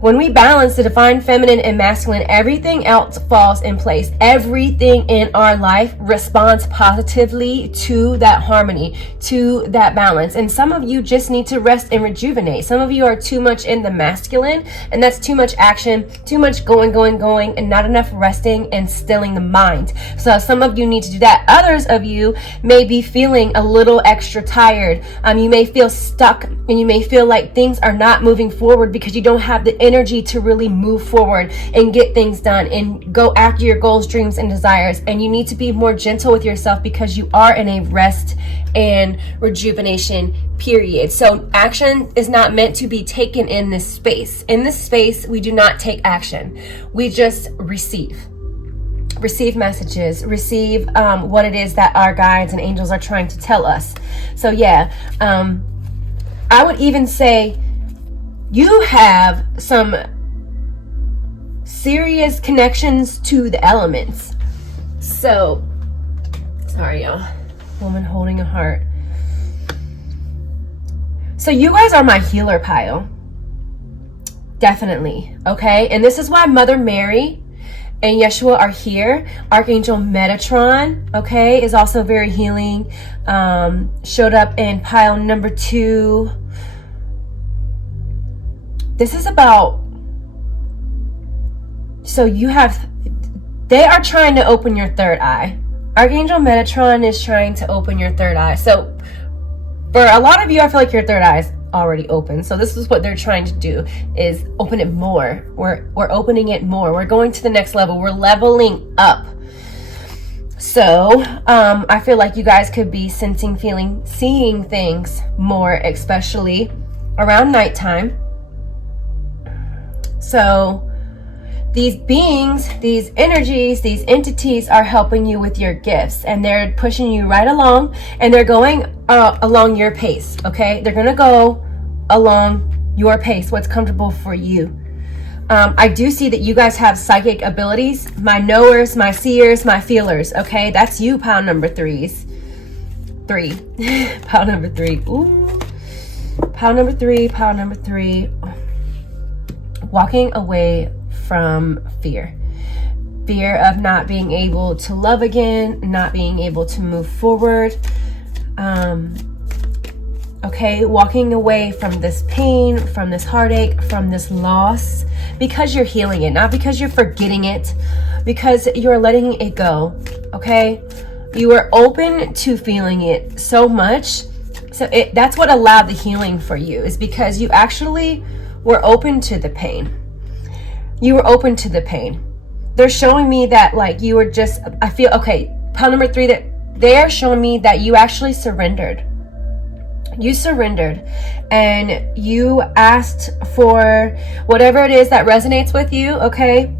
when we balance the divine feminine and masculine, everything else falls in place. Everything in our life responds positively to that harmony, to that balance. And some of you just need to rest and rejuvenate. Some of you are too much in the masculine, and that's too much action, too much going, and not enough resting and stilling the mind. So some of you need to do that. Others of you may be feeling a little extra tired. You may feel stuck, and you may feel like things are not moving forward because you don't have the energy to really move forward and get things done and go after your goals, dreams, and desires. And you need to be more gentle with yourself because you are in a rest and rejuvenation period. So action is not meant to be taken in this space. In this space, we do not take action. We just receive messages, receive what it is that our guides and angels are trying to tell us. So yeah, I would even say you have some serious connections to the elements. So, sorry y'all, woman holding a heart. So you guys are my healer pile. Definitely, okay? And this is why Mother Mary and Yeshua are here. Archangel Metatron, okay, is also very healing. Showed up in pile number 2. This is about, so they are trying to open your third eye. Archangel Metatron is trying to open your third eye. So for a lot of you, I feel like your third eye is already open. So this is what they're trying to do, is open it more. We're opening it more. We're going to the next level. We're leveling up. So I feel like you guys could be sensing, feeling, seeing things more, especially around nighttime. So these beings, these energies, these entities are helping you with your gifts, and they're pushing you right along, and they're going along your pace, okay? They're going to go along your pace, what's comfortable for you. I do see that you guys have psychic abilities, my knowers, my seers, my feelers, okay? That's you, pile number 3s. 3. Pile number 3. Ooh. Pile number 3, pile number 3. Walking away from fear of not being able to love again, not being able to move forward. Okay, walking away from this pain, from this heartache, from this loss, because you're healing it, not because you're forgetting it, because you're letting it go. Okay, you are open to feeling it so much. So that's what allowed the healing for you, is because you actually were open to the pain. You were open to the pain. They're showing me that, like, you were just, I feel, okay, pile number 3, that they are showing me that you actually surrendered. You surrendered and you asked for whatever it is that resonates with you, okay?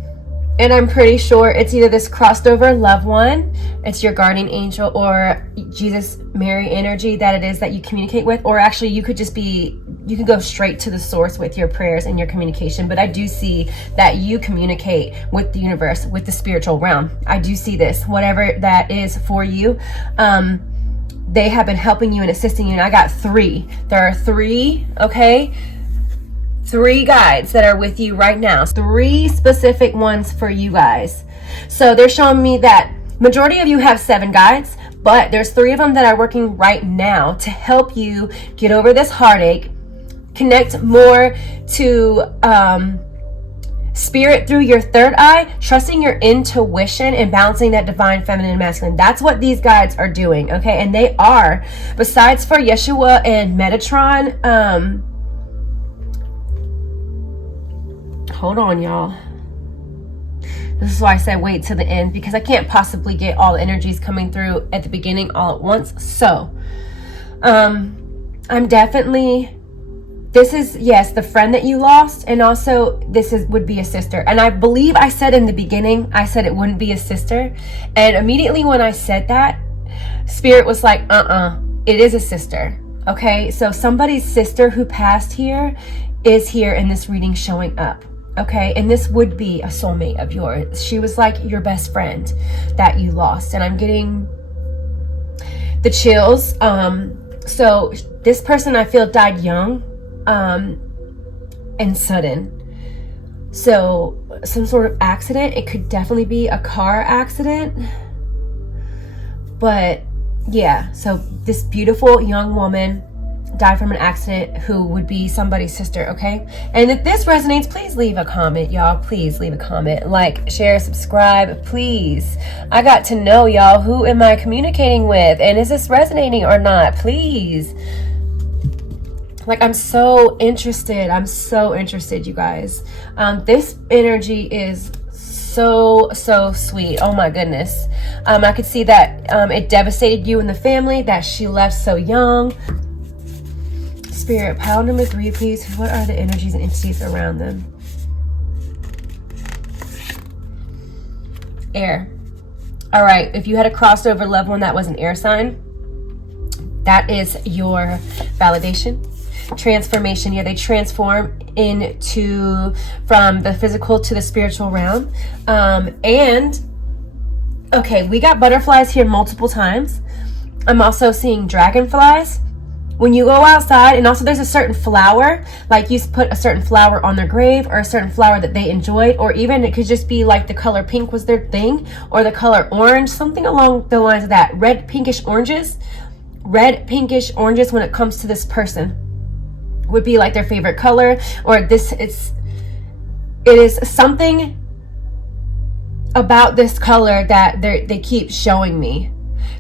And I'm pretty sure it's either this crossed over loved one, it's your guardian angel, or Jesus, Mary energy that it is that you communicate with. Or actually you could just be, you can go straight to the source with your prayers and your communication. But I do see that you communicate with the universe, with the spiritual realm. I do see this, whatever that is for you. They have been helping you and assisting you. And I got 3. There are 3, okay? 3 guides that are with you right now. 3 specific ones for you guys. So they're showing me that majority of you have 7 guides, but there's 3 of them that are working right now to help you get over this heartache, connect more to spirit through your third eye, trusting your intuition and balancing that divine feminine and masculine. That's what these guides are doing, okay? And they are, besides for Yeshua and Metatron, hold on, y'all. This is why I said wait to the end, because I can't possibly get all the energies coming through at the beginning all at once. So, I'm definitely, this is, yes, the friend that you lost, and also this would be a sister. And I believe I said in the beginning, I said it wouldn't be a sister. And immediately when I said that, Spirit was like, it is a sister. Okay, so somebody's sister who passed here is here in this reading showing up. Okay, and this would be a soulmate of yours. She was like your best friend that you lost. And I'm getting the chills. So this person I feel died young and sudden. So some sort of accident. It could definitely be a car accident. But yeah, so this beautiful young woman died from an accident who would be somebody's sister, okay? And if this resonates, please leave a comment, y'all. Please leave a comment, like, share, subscribe, please. I got to know, y'all, who am I communicating with, and is this resonating or not? Please. Like, I'm so interested, you guys. This energy is so sweet. Oh my goodness. I could see that it devastated you and the family, that she left so young. Spirit, pile number 3, please. What are the energies and entities around them? Air. All right, if you had a crossover loved one that was an air sign, that is your validation, transformation. Yeah, they transform into, from the physical to the spiritual realm. And okay, we got butterflies here multiple times. I'm also seeing dragonflies. When you go outside, and also there's a certain flower, like you put a certain flower on their grave, or a certain flower that they enjoyed, or even it could just be like the color pink was their thing, or the color orange, something along the lines of that. Red pinkish oranges when it comes to this person would be like their favorite color, or it is something about this color that they keep showing me.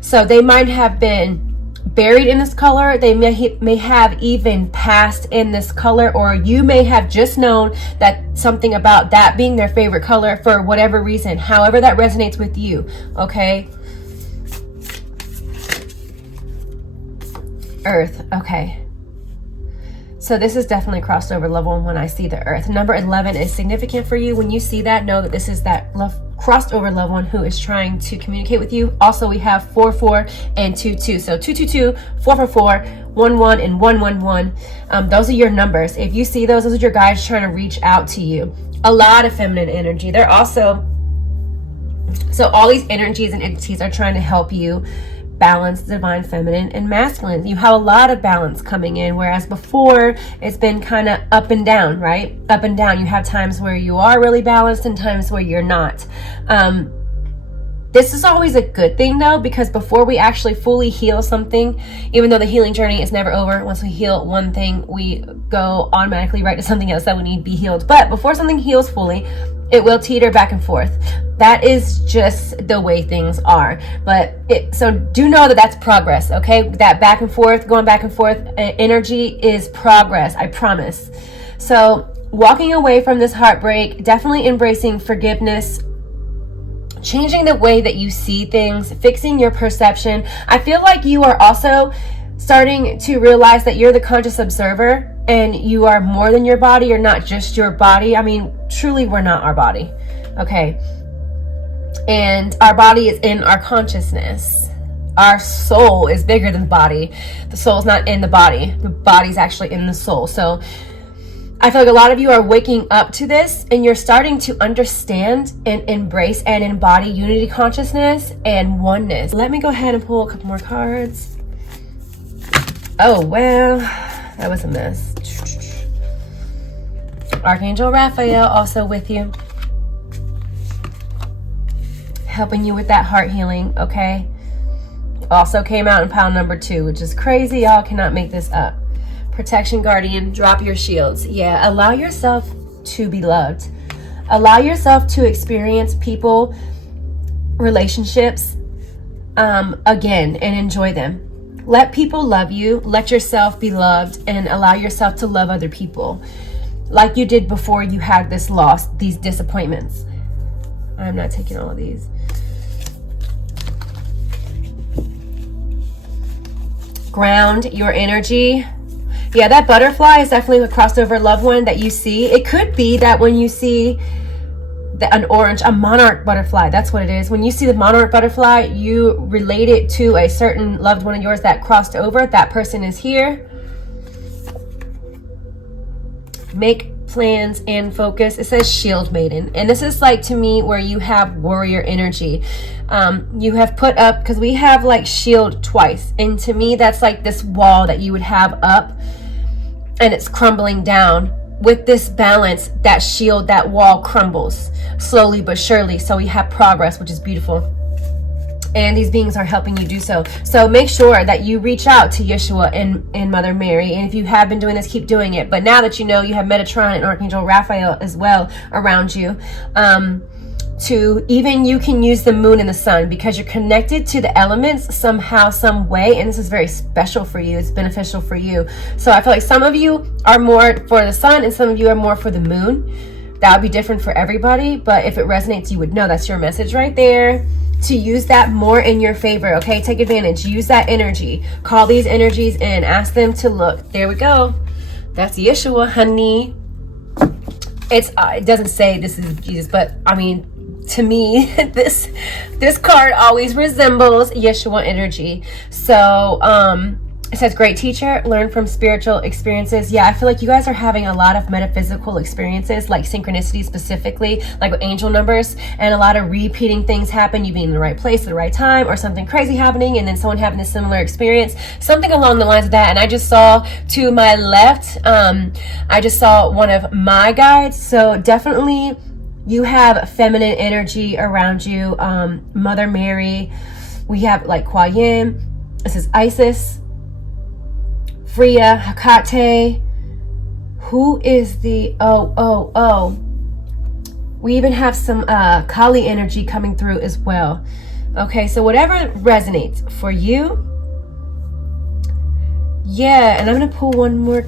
So they might have been buried in this color, they may have even passed in this color, or you may have just known that something about that being their favorite color for whatever reason, however that resonates with you, okay? Earth, okay. So this is definitely crossed over level 1 when I see the earth. Number 11 is significant for you. When you see that, know that this is that crossed over loved one who is trying to communicate with you. Also, we have 4-4 and 2-2. So 2-2-2, 4-4-4, 1-1, and 1-1-1. Those are your numbers. If you see those are your guides trying to reach out to you. A lot of feminine energy. They're also, so all these energies and entities are trying to help you balance divine feminine and masculine. You have a lot of balance coming in, whereas before it's been kind of up and down, right? Up and down. You have times where you are really balanced and times where you're not. This is always a good thing though, because before we actually fully heal something, even though the healing journey is never over, once we heal one thing, we go automatically right to something else that we need to be healed. But before something heals fully, it will teeter back and forth. That is just the way things are. So do know that that's progress, okay? That back and forth, going back and forth energy is progress, I promise. So walking away from this heartbreak, definitely embracing forgiveness, changing the way that you see things, fixing your perception. I feel like you are also starting to realize that you're the conscious observer and you are more than your body. You're not just your body. I mean, truly, we're not our body. Okay. And our body is in our consciousness. Our soul is bigger than the body. The soul's not in the body. The body's actually in the soul. So I feel like a lot of you are waking up to this and you're starting to understand and embrace and embody unity consciousness and oneness. Let me go ahead and pull a couple more cards. Oh, well, that was a mess. Archangel Raphael also with you, helping you with that heart healing, okay? Also came out in pile number 2, which is crazy. Y'all cannot make this up. Protection guardian, drop your shields. Yeah, allow yourself to be loved. Allow yourself to experience people, relationships, again, and enjoy them. Let people love you. Let yourself be loved, and allow yourself to love other people like you did before you had this loss, these disappointments. I'm not taking all of these. Ground your energy. Yeah, that butterfly is definitely a crossover loved one that you see. It could be that when you see an orange, a monarch butterfly, that's what it is. When you see the monarch butterfly, you relate it to a certain loved one of yours that crossed over. That person is here. Make plans and focus. It says shield maiden, and this is like, to me, where you have warrior energy. You have put up, because we have like shield twice, and to me that's like this wall that you would have up and it's crumbling down. With this balance, that shield, that wall crumbles slowly but surely, so we have progress, which is beautiful. And these beings are helping you do so. So make sure that you reach out to Yeshua and Mother Mary. And if you have been doing this, keep doing it. But now that you know you have Metatron and Archangel Raphael as well around you, to even you can use the moon and the sun, because you're connected to the elements somehow, some way. And this is very special for you. It's beneficial for you. So I feel like some of you are more for the sun and some of you are more for the moon. That would be different for everybody. But if it resonates, you would know that's your message right there. To use that more in your favor, okay? Take advantage. Use that energy. Call these energies in. Ask them to look. There we go. That's Yeshua, honey. It doesn't say this is Jesus, but I mean, to me, this card always resembles Yeshua energy. So, it says, great teacher, learn from spiritual experiences. Yeah, I feel like you guys are having a lot of metaphysical experiences, like synchronicity specifically, like with angel numbers, and a lot of repeating things happen. You being in the right place at the right time, or something crazy happening, and then someone having a similar experience, something along the lines of that. And I just saw to my left, I just saw one of my guides. So definitely you have feminine energy around you. Mother Mary, we have like Kwa Yin, this is Isis, Freya, Hecate. Who is the we even have some Kali energy coming through as well. Okay, so whatever resonates for you. Yeah, and I'm gonna pull one more.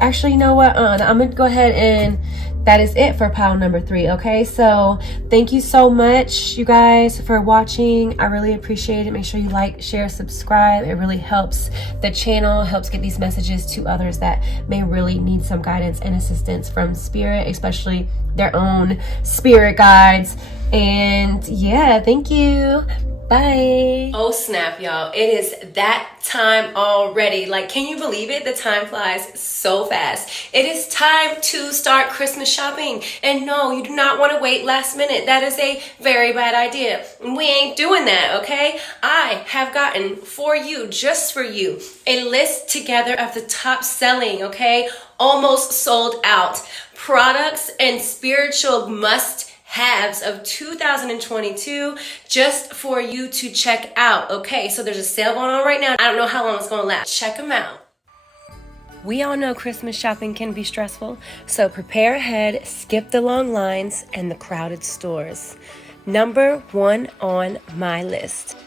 Actually, you know what? I'm gonna go ahead and that is it for pile number 3. Okay, so thank you so much, you guys, for watching. I really appreciate it. Make sure you like, share, subscribe. It really helps the channel, helps get these messages to others that may really need some guidance and assistance from spirit, especially their own spirit guides. And yeah, thank you. Bye. Oh snap, y'all. It is that time already. Like, can you believe it? The time flies so fast. It is time to start Christmas shopping. And no, you do not want to wait last minute. That is a very bad idea. We ain't doing that, okay? I have gotten for you, just for you, a list together of the top selling, okay, almost sold out products and spiritual must-haves of 2022 just for you to check out. Okay, so there's a sale going on right now. I don't know how long it's going to last. Check them out. We all know Christmas shopping can be stressful, so prepare ahead, skip the long lines and the crowded stores. Number 1 on my list.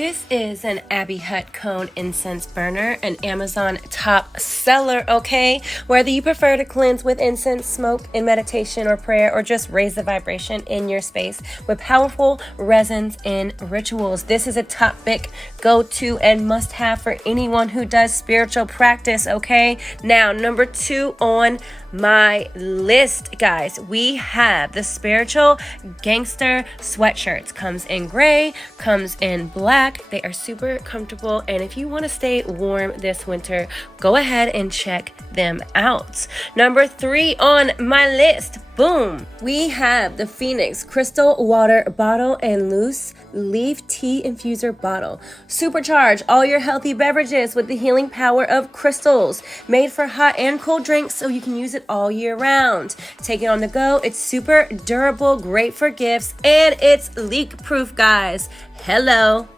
This is an Abbey Hut Cone Incense Burner, an Amazon top seller, okay? Whether you prefer to cleanse with incense, smoke in meditation or prayer, or just raise the vibration in your space with powerful resins and rituals, this is a topic go-to and must-have for anyone who does spiritual practice, okay? Now, number 2 on my list, guys, we have the Spiritual Gangster sweatshirts. Comes in gray, comes in black. They are super comfortable, and if you want to stay warm this winter, go ahead and check them out. Number 3 on my list, boom, we have the Phoenix Crystal Water Bottle and Loose Leaf Tea Infuser Bottle. Supercharge all your healthy beverages with the healing power of crystals, made for hot and cold drinks so you can use it all year round. Take it on the go. It's super durable, great for gifts, and it's leak proof, guys. Hello.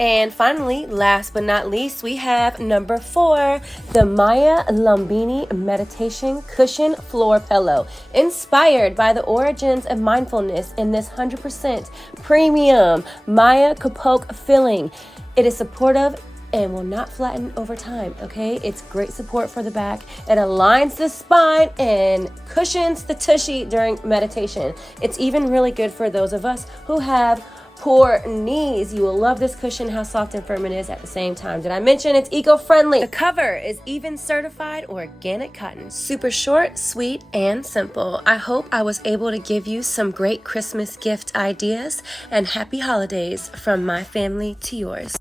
And finally, last but not least, we have number 4, the Maya Lumbini Meditation Cushion Floor Pillow, inspired by the origins of mindfulness in this 100% premium Maya Kapok filling. It is supportive and will not flatten over time, okay? It's great support for the back. It aligns the spine and cushions the tushy during meditation. It's even really good for those of us who have poor knees. You will love this cushion, how soft and firm it is at the same time. Did I mention it's eco-friendly? The cover is even certified organic cotton. Super short, sweet, and simple. I hope I was able to give you some great Christmas gift ideas, and happy holidays from my family to yours.